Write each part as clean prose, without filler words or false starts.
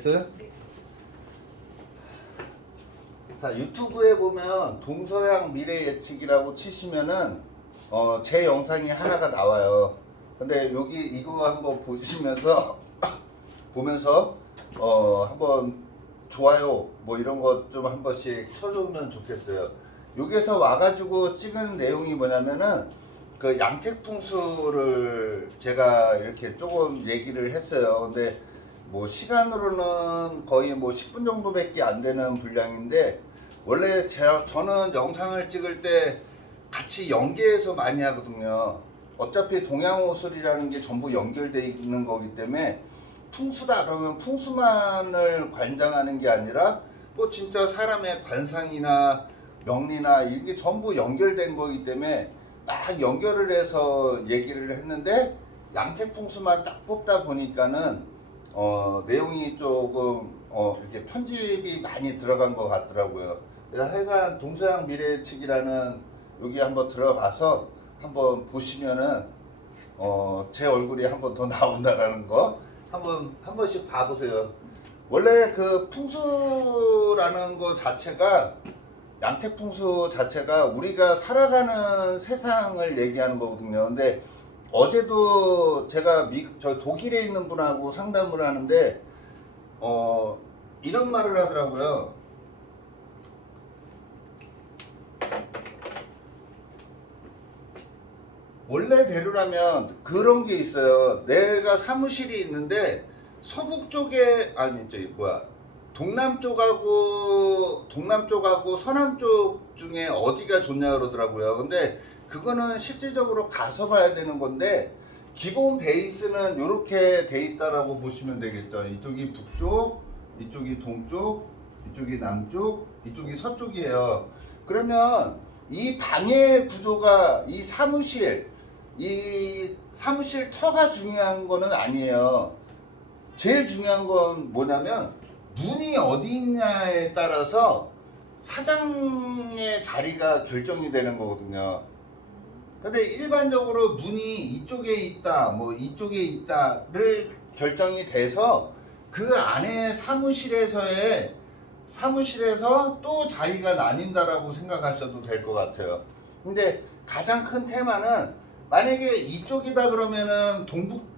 됐어요? 자, 유튜브에 보면 동서양 미래 예측이라고 치시면은 제 영상이 하나가 나와요. 근데 여기 이거 한번 보시면서 보면서 한번 좋아요 뭐 이런 것 좀 한 번씩 쳐주면 좋겠어요. 여기에서 와가지고 찍은 내용이 뭐냐면은 그 양택풍수를 제가 이렇게 조금 얘기를 했어요. 근데 뭐 시간으로는 거의 뭐 10분 정도밖에 안 되는 분량인데, 원래 저는 영상을 찍을 때 같이 연계해서 많이 하거든요. 어차피 동양호술이라는 게 전부 연결되어 있는 거기 때문에 풍수다 그러면 풍수만을 관장하는 게 아니라 뭐 진짜 사람의 관상이나 명리나 이게 전부 연결된 거기 때문에 막 연결을 해서 얘기를 했는데, 양택풍수만 딱 뽑다 보니까는 내용이 조금 이렇게 편집이 많이 들어간 것 같더라고요. 그래서 하여간 동서양 미래예측이라는 여기 한번 들어가서 한번 보시면은 제 얼굴이 한 번 더 나온다라는 거 한 번씩 봐보세요. 원래 그 풍수라는 거 자체가, 양택풍수 자체가 우리가 살아가는 세상을 얘기하는 거거든요. 근데 어제도 제가 저 독일에 있는 분하고 상담을 하는데 이런 말을 하더라고요. 원래대로라면 그런 게 있어요. 내가 사무실이 있는데 서북 쪽에 동남 쪽하고 서남 쪽 중에 어디가 좋냐 그러더라고요. 근데 그거는 실질적으로 가서 봐야 되는 건데, 기본 베이스는 이렇게 돼 있다라고 보시면 되겠죠. 이쪽이 북쪽, 이쪽이 동쪽, 이쪽이 남쪽, 이쪽이 서쪽이에요. 그러면 이 방해 구조가, 이 사무실 터가 중요한 거는 아니에요. 제일 중요한 건 뭐냐면 문이 어디 있냐에 따라서 사장의 자리가 결정이 되는 거거든요. 근데 일반적으로 문이 이쪽에 있다, 뭐 이쪽에 있다를 결정이 돼서 그 안에 사무실에서 또 자리가 나뉜다라고 생각하셔도 될 것 같아요. 근데 가장 큰 테마는, 만약에 이쪽이다 그러면은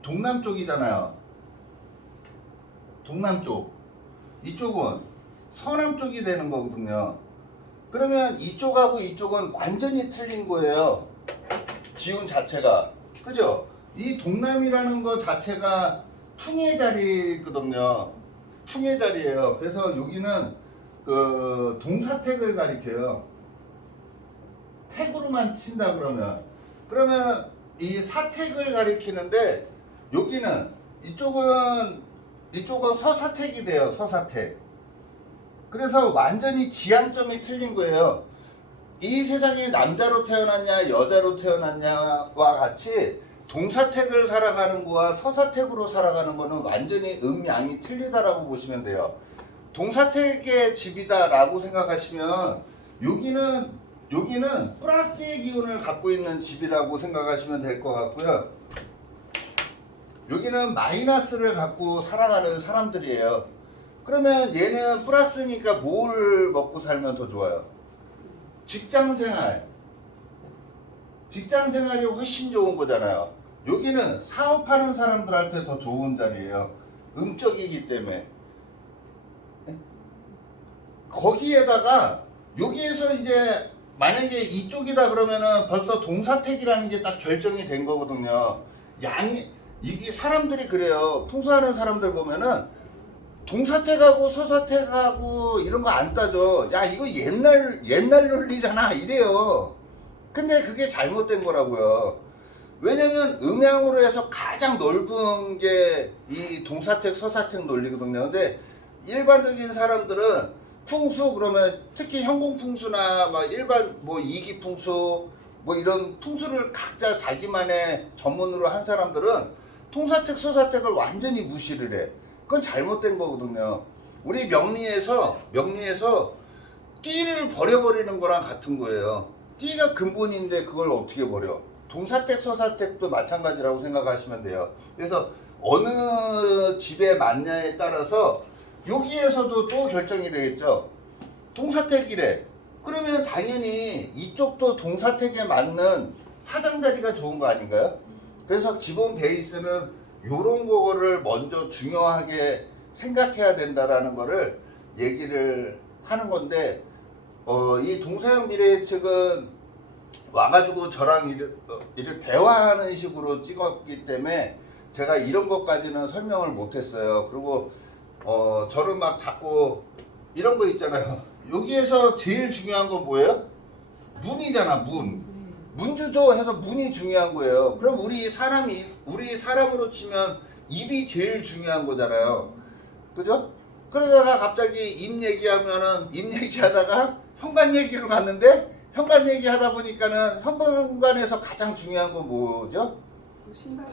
동남쪽이잖아요. 동남쪽. 이쪽은 서남쪽이 되는 거거든요. 그러면 이쪽하고 이쪽은 완전히 틀린 거예요. 기운 자체가. 그죠? 이 동남이라는 거 자체가 풍의 자리거든요. 풍의 자리예요. 그래서 여기는 그 동사택을 가리켜요. 택으로만 친다 그러면 이 사택을 가리키는데, 여기는 이쪽은 서사택이 돼요. 서사택. 그래서 완전히 지향점이 틀린 거예요. 이 세상에 남자로 태어났냐 여자로 태어났냐와 같이 동사택을 살아가는 거와 서사택으로 살아가는 거는 완전히 음양이 틀리다라고 보시면 돼요. 동사택의 집이다라고 생각하시면 여기는 플러스의 기운을 갖고 있는 집이라고 생각하시면 될 것 같고요. 여기는 마이너스를 갖고 살아가는 사람들이에요. 그러면 얘는 플러스니까 뭘 먹고 살면 더 좋아요? 직장생활이 훨씬 좋은 거잖아요. 여기는 사업하는 사람들한테 더 좋은 자리예요. 음적이기 때문에. 거기에다가 여기에서 이제 만약에 이쪽이다 그러면은 벌써 동사택이라는 게 딱 결정이 된 거거든요. 이게 사람들이 그래요. 풍수하는 사람들 보면은 동사택하고 서사택하고 이런 거 안 따져. 야, 이거 옛날 논리잖아 이래요. 근데 그게 잘못된 거라고요. 왜냐면 음양으로 해서 가장 넓은 게 이 동사택 서사택 논리거든요. 근데 일반적인 사람들은 풍수 그러면 특히 현공풍수나 막 일반 뭐 이기풍수 뭐 이런 풍수를 각자 자기만의 전문으로 한 사람들은 동사택 서사택을 완전히 무시를 해. 그건 잘못된 거거든요. 우리 명리에서 띠를 버려버리는 거랑 같은 거예요. 띠가 근본인데 그걸 어떻게 버려? 동사택 서사택도 마찬가지라고 생각하시면 돼요. 그래서 어느 집에 맞냐에 따라서 여기에서도 또 결정이 되겠죠. 동사택이래. 그러면 당연히 이쪽도 동사택에 맞는 사장 자리가 좋은 거 아닌가요? 그래서 기본 베이스는 요런 거를 먼저 중요하게 생각해야 된다라는 거를 얘기를 하는 건데, 이 동서양 미래 예측은 와가지고 저랑 이렇게 대화하는 식으로 찍었기 때문에 제가 이런 것까지는 설명을 못했어요. 그리고 저는 막 자꾸 이런 거 있잖아요. 여기에서 제일 중요한 건 뭐예요? 문이잖아, 문. 문주조 해서 문이 중요한 거예요. 그럼 우리 사람으로 치면 입이 제일 중요한 거잖아요. 그죠? 그러다가 갑자기 입 얘기하다가 현관 얘기로 갔는데, 현관 얘기하다 보니까는 현관에서 가장 중요한 건 뭐죠?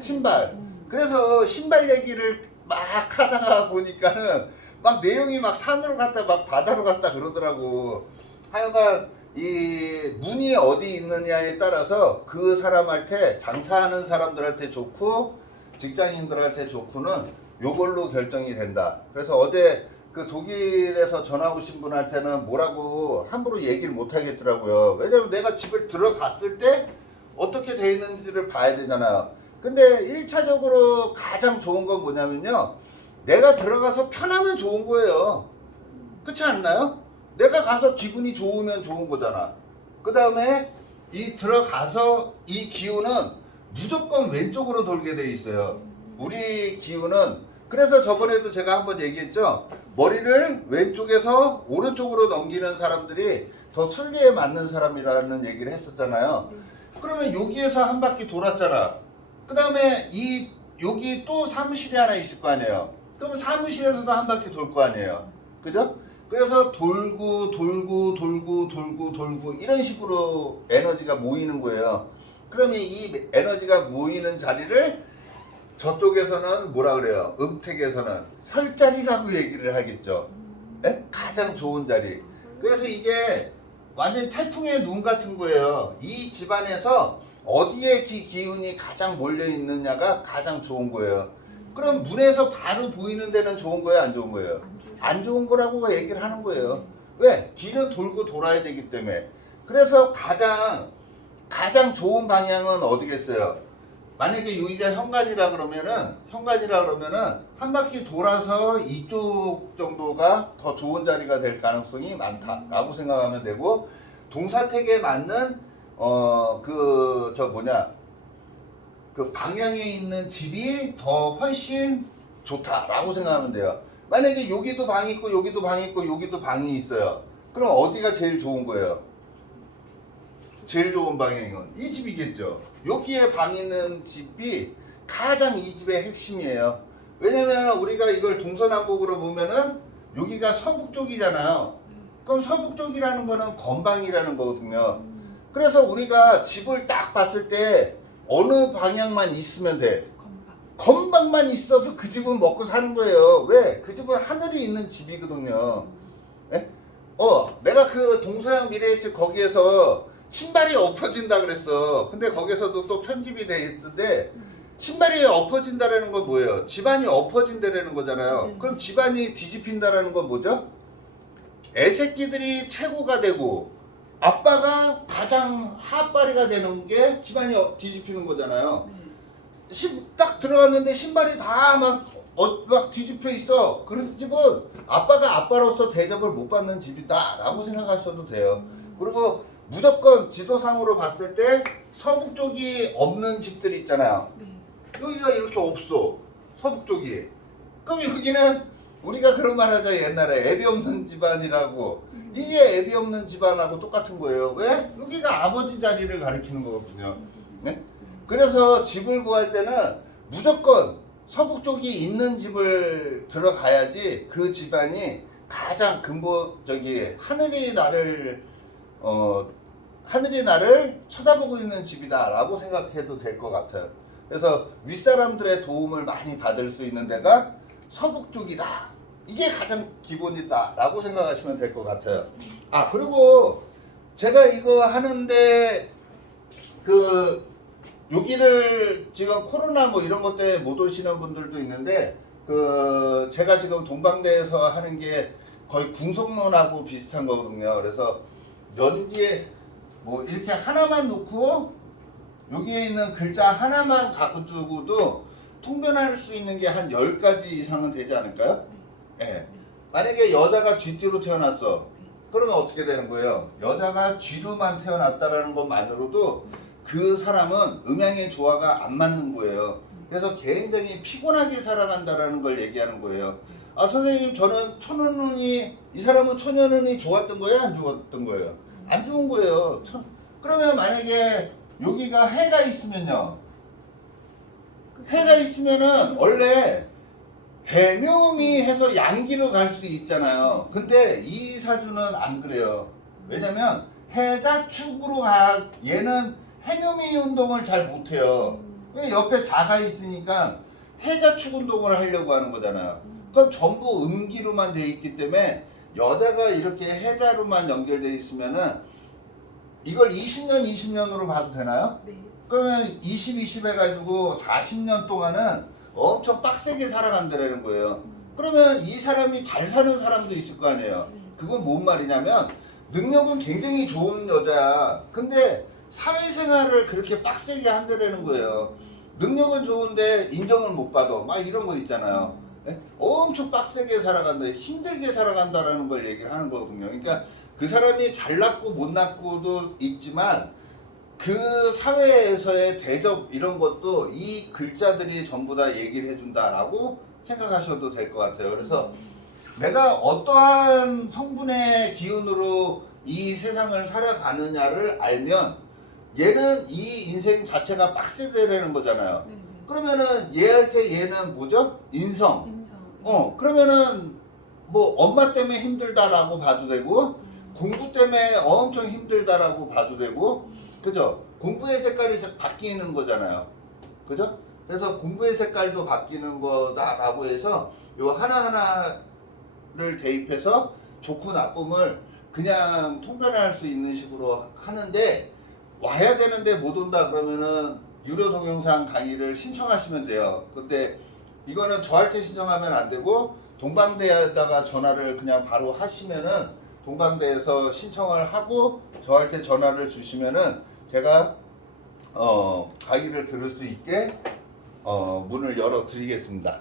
신발. 그래서 신발 얘기를 막 하다가 보니까는 막 내용이 막 산으로 갔다 막 바다로 갔다 그러더라고. 하여간 이 문이 어디 있느냐에 따라서 그 사람한테, 장사하는 사람들한테 좋고 직장인들한테 좋고는 요걸로 결정이 된다. 그래서 어제 그 독일에서 전화 오신 분한테는 뭐라고 함부로 얘기를 못 하겠더라고요. 왜냐면 내가 집을 들어갔을 때 어떻게 돼 있는지를 봐야 되잖아요. 근데 1차적으로 가장 좋은 건 뭐냐면요, 내가 들어가서 편하면 좋은 거예요. 그렇지 않나요? 내가 가서 기분이 좋으면 좋은 거잖아. 그 다음에 이 들어가서 이 기운은 무조건 왼쪽으로 돌게 돼 있어요. 우리 기운은. 그래서 저번에도 제가 한번 얘기했죠. 머리를 왼쪽에서 오른쪽으로 넘기는 사람들이 더 순리에 맞는 사람이라는 얘기를 했었잖아요. 그러면 여기에서 한 바퀴 돌았잖아. 그 다음에 여기 또 사무실이 하나 있을 거 아니에요. 그러면 사무실에서도 한 바퀴 돌 거 아니에요. 그죠? 그래서 돌고 이런 식으로 에너지가 모이는 거예요. 그러면 이 에너지가 모이는 자리를 저쪽에서는 뭐라 그래요? 음택에서는 혈자리라고 얘기를 하겠죠. 네? 가장 좋은 자리. 그래서 이게 완전 태풍의 눈 같은 거예요. 이 집안에서 어디에 기운이 가장 몰려 있느냐가 가장 좋은 거예요. 그럼 문에서 바로 보이는 데는 좋은 거예요, 안 좋은 거예요? 안 좋은 거라고 얘기를 하는 거예요. 왜? 길은 돌고 돌아야 되기 때문에. 그래서 가장 좋은 방향은 어디겠어요? 만약에 여기가 현관이라 그러면은 한 바퀴 돌아서 이쪽 정도가 더 좋은 자리가 될 가능성이 많다라고 생각하면 되고, 동사택에 맞는 그 방향에 있는 집이 더 훨씬 좋다라고 생각하면 돼요. 만약에 여기도 방이 있고 여기도 방이 있고 여기도 방이 있어요. 그럼 어디가 제일 좋은 거예요? 제일 좋은 방향은 이 집이겠죠. 여기에 방 있는 집이 가장 이 집의 핵심이에요. 왜냐면 우리가 이걸 동서남북으로 보면은 여기가 서북 쪽이잖아요. 그럼 서북 쪽이라는 거는 건방이라는 거거든요. 그래서 우리가 집을 딱 봤을 때 어느 방향만 있으면 돼. 건방만 있어도 그 집은 먹고 사는 거예요. 왜? 그 집은 하늘이 있는 집이거든요. 네? 내가 그 동서양 미래예측 거기에서 신발이 엎어진다 그랬어. 근데 거기서도 또 편집이 돼 있는데, 신발이 엎어진다라는 건 뭐예요? 집안이 엎어진다라는 거잖아요. 그럼 집안이 뒤집힌다라는 건 뭐죠? 애새끼들이 최고가 되고 아빠가 가장 핫바리가 되는 게 집안이 뒤집히는 거잖아요. 딱 들어갔는데 신발이 다 막 뒤집혀 있어. 그런 집은 아빠가 아빠로서 대접을 못 받는 집이다 라고 생각하셔도 돼요. 그리고 무조건 지도상으로 봤을 때 서북 쪽이 없는 집들 있잖아요. 여기가 이렇게 없어, 서북 쪽이. 그럼 여기는 우리가 그런 말 하자, 옛날에 애비 없는 집안이라고. 이게 애비 없는 집안하고 똑같은 거예요. 왜? 여기가 아버지 자리를 가리키는 거거든요. 네? 그래서 집을 구할 때는 무조건 서북 쪽이 있는 집을 들어가야지 그 집안이 가장 하늘이 나를 쳐다보고 있는 집이다 라고 생각해도 될 것 같아요. 그래서 윗사람들의 도움을 많이 받을 수 있는 데가 서북 쪽이다, 이게 가장 기본이다 라고 생각하시면 될 것 같아요. 그리고 제가 이거 하는데 여기를 지금 코로나 뭐 이런 것 때문에 못 오시는 분들도 있는데, 그 제가 지금 동방대에서 하는 게 거의 궁속론하고 비슷한 거거든요. 그래서 연지에 뭐 이렇게 하나만 놓고 여기에 있는 글자 하나만 갖고 두고도 통변할 수 있는 게 한 10가지 이상은 되지 않을까요? 예. 만약에 여자가 쥐띠로 태어났어. 그러면 어떻게 되는 거예요? 여자가 쥐로만 태어났다라는 것만으로도 그 사람은 음양의 조화가 안 맞는 거예요. 그래서 굉장히 피곤하게 살아간다라는 걸 얘기하는 거예요. 아 선생님 저는 천운운이 이 사람은 천연운이 좋았던 거예요? 안 좋았던 거예요? 안 좋은 거예요. 그러면 만약에 여기가 해가 있으면요. 해가 있으면은 원래 해묘미 해서 양기로 갈 수 있잖아요. 근데 이 사주는 안 그래요. 왜냐면 해자 축으로 가 얘는 해묘미 운동을 잘 못해요. 옆에 자가 있으니까 해자 축 운동을 하려고 하는 거잖아요. 그럼 전부 음기로만 돼 있기 때문에 여자가 이렇게 해자로만 연결돼 있으면은 이걸 20년 20년으로 봐도 되나요? 네. 그러면 20, 20 해가지고 40년 동안은 엄청 빡세게 살아간다는 거예요. 그러면 이 사람이 잘 사는 사람도 있을 거 아니에요. 그건 뭔 말이냐면 능력은 굉장히 좋은 여자야. 근데 사회생활을 그렇게 빡세게 한다는 거예요. 능력은 좋은데 인정을 못 받아. 막 이런 거 있잖아요. 네? 엄청 빡세게 살아간다, 힘들게 살아간다라는 걸 얘기를 하는 거거든요. 그러니까 그 사람이 잘났고 못났고도 있지만 그 사회에서의 대접 이런 것도 이 글자들이 전부 다 얘기를 해준다라고 생각하셔도 될 것 같아요. 그래서 내가 어떠한 성분의 기운으로 이 세상을 살아가느냐를 알면 얘는 이 인생 자체가 빡세되는 거잖아요. 네. 그러면은 얘한테 얘는 뭐죠? 인성. 인성. 그러면은 뭐 엄마 때문에 힘들다라고 봐도 되고 공부 때문에 엄청 힘들다라고 봐도 되고 그죠? 공부의 색깔이 바뀌는 거잖아요. 그죠? 그래서 공부의 색깔도 바뀌는 거다라고 해서 요 하나하나를 대입해서 좋고 나쁨을 그냥 통변할 수 있는 식으로 하는데 와야 되는데 못 온다 그러면은 유료 동영상 강의를 신청하시면 돼요. 근데 이거는 저한테 신청하면 안 되고 동방대에다가 전화를 그냥 바로 하시면은 동방대에서 신청을 하고 저한테 전화를 주시면은 제가 강의를 들을 수 있게 문을 열어 드리겠습니다.